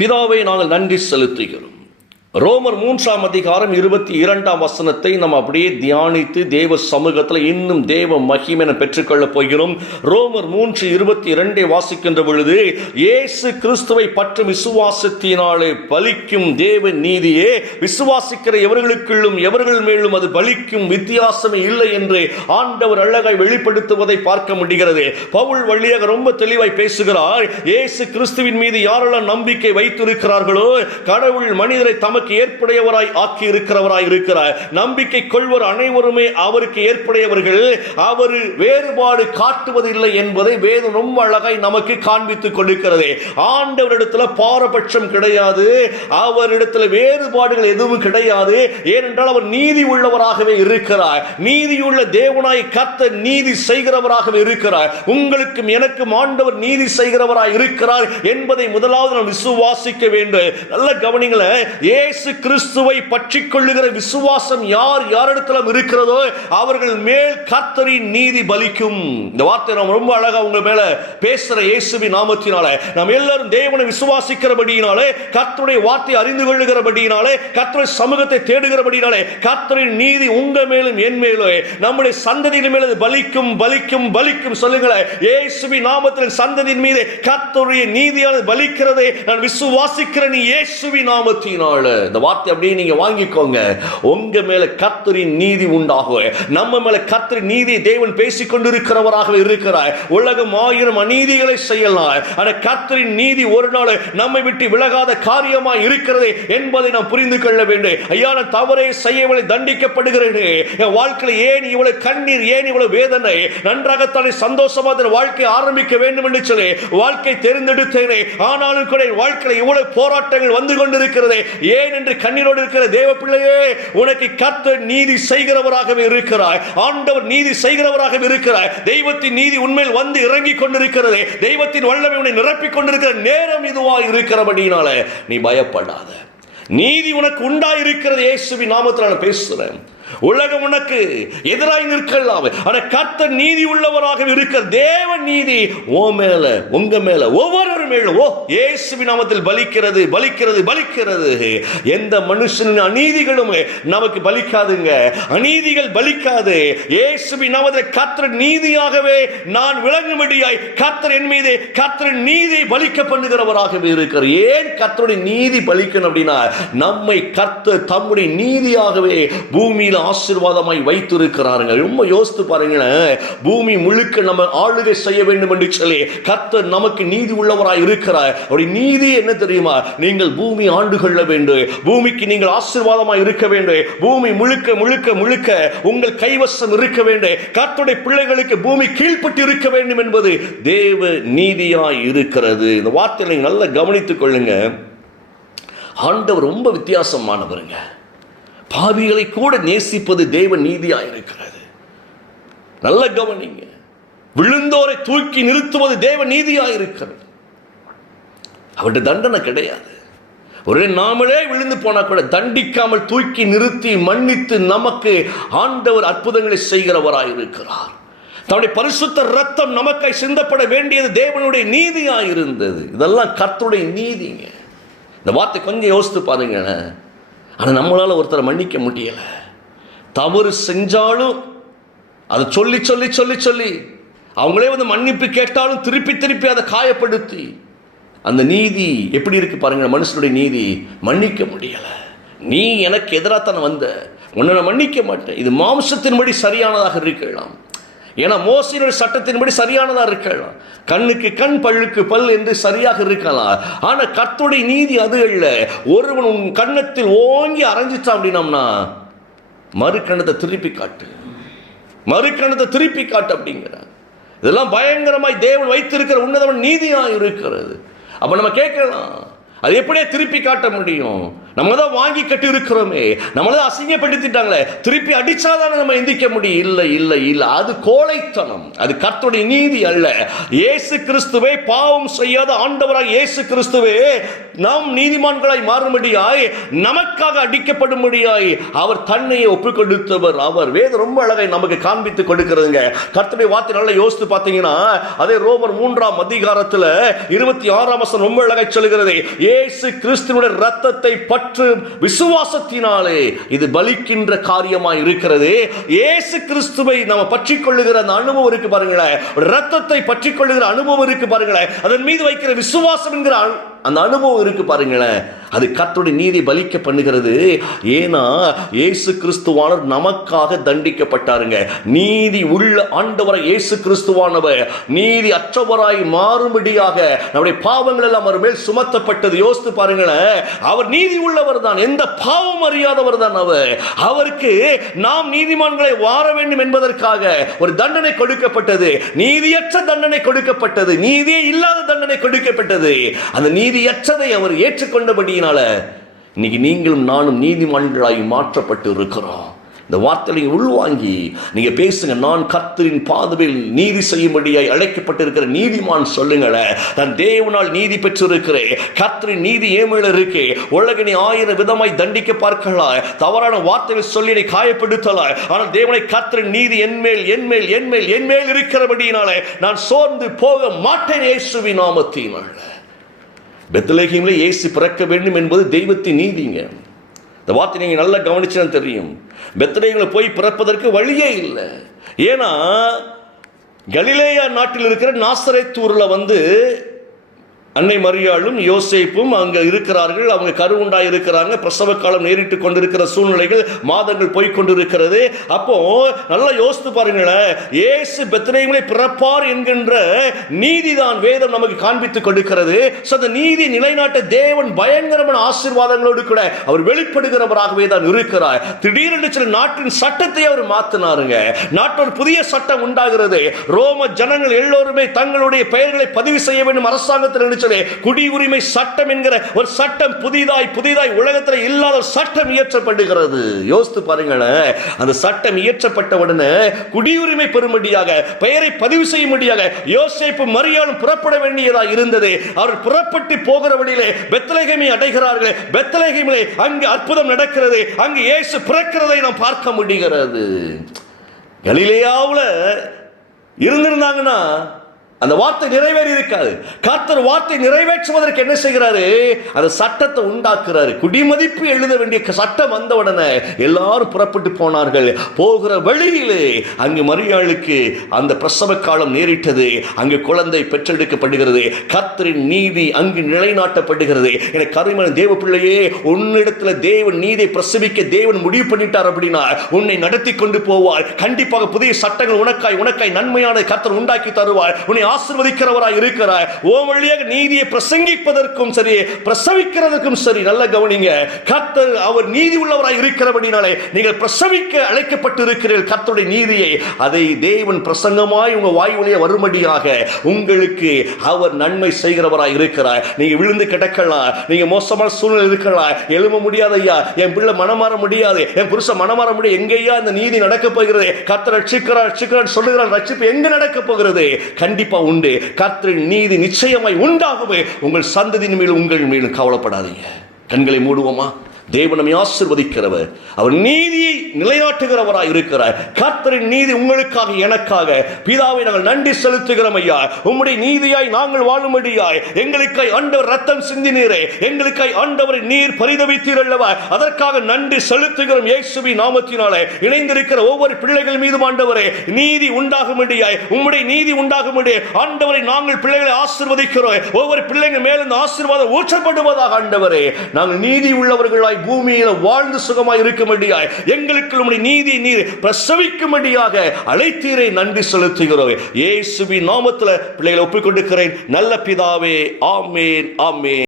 பிதாவை நாங்கள் நன்றி செலுத்துகிறோம். ரோமர் 3:22 நாம் அப்படியே தியானித்து தேவ சமூகத்தில் இன்னும் தேவ மகிமை பெற்றுக்கொள்ளப் போகிறோம். ரோமர் 3:22 வாசிக்கின்ற பொழுது, இயேசு கிறிஸ்துவை பற்றும் விசுவாசத்தினாலே பலிக்கும் தேவ நீதியே விசுவாசிக்கிற எவர்களுக்குள்ளும் எவர்கள் மேலும் அது பலிக்கும், வித்தியாசமே இல்லை என்று ஆண்டவர் அழகாய் வெளிப்படுத்துவதை பார்க்க முடிகிறது. பவுல் வழியாக ரொம்ப தெளிவாய் பேசுகிறார். இயேசு கிறிஸ்துவின் மீது யாரெல்லாம் நம்பிக்கை வைத்திருக்கிறார்களோ, கடவுள் மனிதரை தமக்கு ஏற்புடையவராய் ஆக்கி இருக்கிறவராய் இருக்கிறார். நம்பிக்கை கொள்வர் அனைவருமே அவருக்கு ஏற்புடையவர்கள். அவர் வேறுபாடு காட்டுவதில்லை என்பதை வேதம் ரொம்ப அழகாய் நமக்கு காண்பித்துக் கொண்டிருக்கிறது. ஆண்டவரிடத்தில் பாரபட்சம் கிடையாது, அவரிடத்தில் வேறுபாடுகள் எதுவும் கிடையாது. ஏனென்றால் அவர் நீதி உள்ளவராகவே இருக்கிறார். நீதியுள்ள தேவனாய் கர்த்தர் நீதி செய்கிறவராகவே இருக்கிறார். உங்களுக்கும் எனக்கும் ஆண்டவர் நீதி செய்கிறவராய் இருக்கிறார் என்பதை முதலாவது நாம் விசுவாசிக்க வேண்டும். நல்ல கவனிங்களே, இயேசு கிறிஸ்துவை பற்றிக் கொள்ளுகிற விசுவாசம் யாரிடத்தில் இருக்கிறதோ அவர்கள் மேல் கர்த்தரின் நீதி பலிக்கும். இந்த வார்த்தை நாம் ரொம்ப அழகா உங்க மேல பேசுற இயேசுவின் நாமத்தினாலே நாம் எல்லாரும் தேவனை விசுவாசிக்கிறபடியினாலே, கர்த்தருடைய வார்த்தை அறிந்து கொள்ளுகிறபடியினாலே, கர்த்தருடைய சமூகத்தை தேடுகிறபடியினாலே கர்த்தரின் நீதி உங்க மேலும் என் மேலும் நம்முடைய சந்ததியின் மேல் பலிக்கும் பலிக்கும் பலிக்கும். சொல்லுங்களேன், இயேசுவின் நாமத்தில் சந்ததியின் மீது கர்த்தருடைய நீதியானது பலிக்கிறதை நான் விசுவாசிக்கிறேன் இயேசுவின் நாமத்தினால. இந்த வார்த்தை அப்படியே நீங்க வாங்கிக்கோங்க. உங்க மேல கர்த்தரின் நீதி உண்டாகும். நம்ம மேல கர்த்தரின் நீதியை தேவன் பேசிக் கொண்டிருக்கிறவராக இருக்கிறார். உலகம் 1000 அநீதிகளை செய்யலாம், ஆனால் கர்த்தரின் நீதி ஒரு நாள் நம்மை விட்டு விலகாத காரியமாய் இருக்கிறது என்பதை நாம் புரிந்து கொள்ள வேண்டும். ஐயா, நான் தவறை செய்யவில்லை, தண்டிக்கப்படுகிறேன். என் வாழ்க்கையில் ஏன் இவ்வளவு கண்ணீர், ஏன் இவ்வளவு வேதனை? நன்றாகத்தானே சந்தோஷமாக வாழ்க்கை ஆரம்பிக்க வேண்டும் என்று சொல்லி வாழ்க்கை தெரிந்தெடுத்தேனே, ஆனாலும் கூட வாழ்க்கையில் இவ்வளவு போராட்டங்கள் வந்து கொண்டிருக்கிறது ஏன் என்று கண்ணீரோடு இருக்கிற தேவ பிள்ளையே, உனக்கு கர்த்தர் நீதி செய்கிறவராகவே இருக்கிறார். ஆண்டவர் நீதி செய்கிறவராகவே இருக்கிறார். தெய்வத்தின் நீதி உண்மையில் வந்து இறங்கி கொண்டிருக்கிறது. தெய்வத்தின் வல்லமை உன்னை நிரப்பிக் கொண்டிருக்கிற நேரம் இதுவாக இருக்கிறபடினால நீ பயப்படாத. நீதி உனக்கு உண்டாயிருக்கிறது. இயேசுவின் நாமத்தில் நான் பேசுகிறேன். உலகம் உனக்கு எதிராய் நிற்கலாம், ஆனா கர்த்தர் நீதி உள்ளவராக இருக்கிற தேவ நீதி ஓ மேல, உங்க மேல, ஒவ்வொரு மேலும் இயேசுவின் நாமத்தில் பலிக்கிறது பலிக்கிறது பலிக்கிறது. எந்த மனுஷனின் அநீதிகளும் நமக்கு பலிக்காதுங்க. அநீதிகள் பலிக்காது. இயேசுவின் நாமத்தில் கர்த்தர் நீதியாகவே நான் விளங்கும்படியாய் கர்த்தர் என் மீது கர்த்தர் நீதி பலிக்க பண்ணுகிறவராகவே இருக்கிறார். ஏன் கர்த்தருடைய நீதி பலிக்கணும் அப்படின்னா, நம்மை கர்த்தர் தம்முடைய நீதியாகவே பூமியில் ஆசீர்வாதமாய் வைத்திருக்கிறாருங்க. ரொம்ப யோசித்து பாருங்களேன். பூமி முழுக்க நம்ம ஆளுகை செய்ய வேண்டும் என்று சொல்லி கர்த்தர் நமக்கு நீதி உள்ளவராய் இருக்கிறார். அவருடைய நீதி என்ன தெரியுமா? நீங்கள் பூமி ஆண்டு கொள்ள வேண்டும், பூமிக்கு நீங்கள் ஆசீர்வாதமாய் இருக்க வேண்டும், பூமி முழுக்க முழுக்க முழுக்க உங்கள் கைவசம் இருக்க வேண்டும், கர்த்தருடைய பிள்ளைகளுக்கு பூமி கீழ்ப்பட்டு இருக்க வேண்டும் என்பது தேவ நீதியாய் இருக்கிறது. இந்த வார்த்தையை நல்லா கவனித்துக் கொள்ளுங்க. ஆண்டவர் ரொம்ப வித்தியாசமானவருங்க. பாவிகளை கூட நேசிப்பது தேவ நீதியாக இருக்கிறது. நல்ல கவனிங்க. விழுந்தோரை தூக்கி நிறுத்துவது தேவ நீதியாக இருக்கிறது. அவருடைய தண்டனை கிடையாது. ஒரே நாமளே விழுந்து போனா கூட தண்டிக்காமல் தூக்கி நிறுத்தி மன்னித்து நமக்கு ஆண்டவர் அற்புதங்களை செய்கிறவராய் இருக்கிறார். தன்னுடைய பரிசுத்த ரத்தம் நமக்காய் சிந்தப்பட வேண்டியது தேவனுடைய நீதியாக இருந்தது. இதெல்லாம் கர்த்தருடைய நீதிங்க. இந்த வார்த்தை கொஞ்சம் யோசித்து பாருங்க. ஆனால் நம்மளால் ஒருத்தரை மன்னிக்க முடியலை. தவறு செஞ்சாலும் அதை சொல்லி சொல்லி சொல்லி சொல்லி அவங்களே வந்து மன்னிப்பு கேட்டாலும் திருப்பி திருப்பி அதை காயப்படுத்தி, அந்த நீதி எப்படி இருக்கு பாருங்க. மனுஷனுடைய நீதி மன்னிக்க முடியலை. நீ எனக்கு எதிராக வந்த, உன்னை நான் மன்னிக்க மாட்டேன். இது மாம்சத்தின்படி சரியானதாக இருக்கலாம், ஏன்னா மோசையின் சட்டத்தின்படி சரியானதாக இருக்கலாம், கண்ணுக்கு கண் பல்லுக்கு பல் என்று சரியாக இருக்கலாம். ஆனால் கர்த்தருடைய நீதி அது இல்லை. ஒருவன் உன் கண்ணத்தில் ஓங்கி அரைஞ்சிட்டான் அப்படின்னம்னா மறு கண்ணத்தை திருப்பி காட்டு, மறு கண்ணத்தை திருப்பி காட்டு அப்படிங்கிறார். இதெல்லாம் பயங்கரமாய் தேவன் வைத்திருக்கிற உன்னதவன் நீதியாக இருக்கிறது. அப்ப நம்ம கேட்கலாம், அது எப்படியே திருப்பி காட்ட முடியும்? நம்ம தான் வாங்கி கட்டி இருக்கிறோமே, நம்மள தான் அசிங்கப்படுத்திட்டாங்களே, திருப்பி அடிச்சாதானே நம்ம எந்திக்க முடியும். இல்லை இல்லை இல்லை, அது கோழைத்தனம், அது கர்த்தருடைய நீதி அல்ல. இயேசு கிறிஸ்துவே பாவம் செய்யாத ஆண்டவராக இயேசு கிறிஸ்துவே நாம் நீதிமான்களாய் மாறும்படியாய், நமக்காக அடிக்கப்படும்படியாய் அவர் தன்னையை ஒப்புக் கொடுத்தவர். அவர் வேதம் ரொம்ப அழகை நமக்கு காண்பித்து கொடுக்கிறதுங்க. கர்த்தருடைய வார்த்தை நல்லா யோசித்து பார்த்தீங்கன்னா, அதே ரோமர் 3ஆம் அதிகாரத்தில் 26ஆம் வசனம் ரொம்ப அழகாய் சொல்கிறது, இயேசு கிறிஸ்துவினுடைய இரத்தத்தை பற்று விசுவாசத்தினாலே இது பலிக்கின்ற காரியமாய் இருக்கிறது. இயேசு கிறிஸ்துவை நாம பற்றிக் கொள்ளுகிற அந்த அனுபவம் இருக்கு பாருங்களேன், இரத்தத்தை பற்றிக் கொள்ளுகிற அனுபவம் இருக்கு பாருங்களேன், அதன் மீது வைக்கிற விசுவாசம் என்கிற அந்த அனுபவம் இருக்கு பாருங்களேன், அது கர்த்தருடைய நீதி பலிக்க பண்ணுகிறது. ஏன்னா இயேசு கிறிஸ்துவானவர் நமக்காக தண்டிக்கப்பட்டாருங்க. நீதி உள்ள ஆண்டவரை இயேசு கிறிஸ்துவானவர் நீதி அற்றவராய் மாறும்படியாக நம்முடைய பாவங்கள் எல்லாம் அவர் மேல் சுமத்தப்பட்டது. யோசித்து பாருங்களேன், அவர் நீதி உள்ளவர் தான், எந்த பாவம் அறியாதவர் தான் அவர். அவருக்கு நாம் நீதிமான்களை வார வேண்டும் என்பதற்காக ஒரு தண்டனை கொடுக்கப்பட்டது, நீதியற்ற தண்டனை கொடுக்கப்பட்டது, நீதியே இல்லாத தண்டனை கொடுக்கப்பட்டது. அந்த நீதியற்றதை அவர் ஏற்றுக்கொண்டபடியினால இன்னைக்கு நீங்களும் நானும் நீதிமான்களாய் மாற்றப்பட்டு இருக்கிறோம். இந்த வார்த்தையை உள்வாங்கி நீங்க பேசுங்க. நான் கர்த்தரின் பாதவில் நீதி செய்யும்படியாய் அழைக்கப்பட்டிருக்கிற நீதிமான் சொல்லுங்களேன். நான் தேவனால் நீதி பெற்றிருக்கிறேன், கர்த்தரின் நீதி ஏமேல இருக்கு. உலகனை 1000 விதமாய் தண்டிக்க பார்க்கலாம், தவறான வார்த்தைகள் சொல்லி காயப்படுத்தலாம், ஆனால் தேவனை கர்த்தரின் நீதி என்மேல் என்மேல் என்மேல் என்மேல் இருக்கிறபடியினால நான் சோர்ந்து போக மாட்டேன் இயேசுவின் நாமத்தினால. பெத்லகேமிலே இயேசு பிறக்க வேண்டும் என்பது தெய்வத்தின் நீதிங்க. இந்த வார்த்தை நீங்கள் நல்லா கவனிச்சுனா தெரியும். பெத்லகேமில் போய் பிறப்பதற்கு வழியே இல்லை. ஏன்னா கலிலேயா நாட்டில் இருக்கிற நாசரேத் ஊரில் அன்னை மரியாளும் யோசேப்பும் அங்கே இருக்கிறார்கள். அவங்க கருவுண்டாய் இருக்கிறாங்க. பிரசவ காலம் நேரிட்டு கொண்டிருக்கிற சூழ்நிலைகள், மாதங்கள் போய்கொண்டிருக்கிறது. அப்போ நல்லா யோசித்து பாருங்களேன், இயேசு பெத்லகேமிலே பிறப்பார் என்கின்ற நீதிதான் வேதம் நமக்கு காண்பித்து கொடுக்கிறது. அந்த நீதி நிலைநாட்ட தேவன் பயங்கரமான ஆசீர்வாதங்களோடு கூட அவர் வெளிப்படுகிறவராகவே தான் இருக்கிறார். திடீரென்று சில நாட்டின் சட்டத்தை அவர் மாற்றினாருங்க. நாட்டோட புதிய சட்டம் உண்டாகிறது. ரோம ஜனங்கள் எல்லோருமே தங்களுடைய பெயர்களை பதிவு செய்ய வேண்டும் அரசாங்கத்தில். குடியுரிமை சட்டம் என்கிற ஒரு சட்டம் புதிதாய் உலகத்தில் இல்லாத சட்டம் இயற்றப்படுகிறது. யோசித்து பாருங்களேன், அந்த சட்டம் இயற்றப்பட்ட உடனே குடியுரிமை பெறும்படியாக, பெயரை பதிவு செய்யும்படியாக யோசேப்பு மரியாளும் புறப்பட வேண்டியதாக இருந்தது. அவர் புறப்பட்டு போகிற வழியிலே பெத்லகேமை அடைகிறார்கள். பெத்லகேமிலே அங்கு அற்புதம் நடக்கிறது. அங்கு இயேசு பிறக்கிறதை நாம் பார்க்க முடிகிறது. கலிலேயாவில் இருந்திருந்தாங்கன்னா அந்த வார்த்தை நிறைவேறி இருக்காது. கர்த்தர் வார்த்தை நிறைவேற்றுவதற்கு என்ன செய்கிறாரு? அந்த சட்டத்தை உண்டாக்குறாரு. குடிமதிப்பு எழுத வேண்டிய சட்டம் வந்த உடனே எல்லாரும் புறப்பட்டு போனார்கள். போகிற வழியிலே அங்கு மரியாளுக்கு அந்த பிரசவ காலம் நேரிட்டது. அங்கு குழந்தை பெற்றெடுக்கப்படுகிறது. கர்த்தரின் நீதி அங்கு நிலைநாட்டப்படுகிறது. எனக்கு அருமையான தேவ பிள்ளையே, உன்னிடத்தில் தேவன் நீதியை பிரசவிக்க தேவன் முடிவு பண்ணிட்டார் அப்படின்னா உன்னை நடத்தி கொண்டு போவார். கண்டிப்பாக புதிய சட்டங்கள் உனக்காய் நன்மையான கர்த்தர் உண்டாக்கி தருவார். உன்னை ஆசீர்வதிக்கிறவராய் இருக்கிறார். ஓம் வழியாக நீதியை பிரசங்கிப்பதற்கும் சரி, பிரசவிக்கிறதற்கும் சரி. நல்ல கவனிங்க, கர்த்தர் அவர் நீதி உள்ளவராய் இருக்கிறபடினாலே நீங்கள் பிரசவிக்க அழைக்கப்பட்டு இருக்கிறீர்கள் கர்த்தருடைய நீதியை. அதை தேவன் பிரசங்கமாய் உங்க வாய் வழியாக வரும்படியாக உங்களுக்கு அவர் நன்மை செய்கிறவராய் இருக்கிறார். நீங்க விழுந்து கிடக்கலாம், நீங்க மோசமான சூழ்நிலை இருக்கலாம், எழும்ப முடியாது ஐயா, என் பிள்ளை மனமாற முடியாது, என் புருஷன் மனமாற முடியாது, எங்கேயா இந்த நீதி நடக்க போகிறது? கர்த்தர் ரட்சிக்கிறார் சொல்லுகிறார், ரட்சிப்பு எங்க நடக்க போகிறது? கண்டிப்பா உண்டு. கர்த்தரின் நீதி நிச்சயமாய் உண்டாகவே. உங்கள் சந்ததியின் மேல் உங்கள் மேல் கவலைப்படாதீங்க. கண்களை மூடுவோமா? தேவன் நம்மை ஆசீர்வதிக்கிறவர், அவர் நீதியை நிலைநாட்டுகிறவராய் இருக்கிறார். கர்த்தரின் நீதி உங்களுக்காக எனக்காக. பிதாவை நாங்கள் நன்றி செலுத்துகிறோம் ஐயா, உம்முடைய நீதியாய் நாங்கள் வாழும்படியாய் எங்களுக்காய் ஆண்டவர் ரத்தம் சிந்தினீரே, எங்களுக்காய் ஆண்டவர் நீர் பரிதவித்தீர் அல்லவா, அதற்காக நன்றி செலுத்துகிறோம். இயேசுவின் நாமத்தினாலே இணைந்திருக்கிற ஒவ்வொரு பிள்ளைகள் மீது ஆண்டவரே நீதி உண்டாகும்படியாய், உம்முடைய நீதி உண்டாகும்படியாய் ஆண்டவரை நாங்கள் பிள்ளைகளை ஆசீர்வதிக்கிறோம். ஒவ்வொரு பிள்ளைகள் மேல் இந்த ஆசீர்வாதம் ஊற்றப்படுவதாக ஆண்டவரே, நாங்கள் நீதி உள்ளவர்களாய் பூமியில வாழ்ந்து சுகமாய் இருக்கும்படியாய் எங்களுக்கு உம்முடைய நீதி நீர் பிரசவிக்கும்படியாக அழைத்தீரை நன்றி செலுத்துகிறோம். இயேசுவின் நாமத்தில் பிள்ளைகளை ஒப்புக்கொண்டிருக்கிறேன் நல்ல பிதாவே. ஆமென், ஆமென்.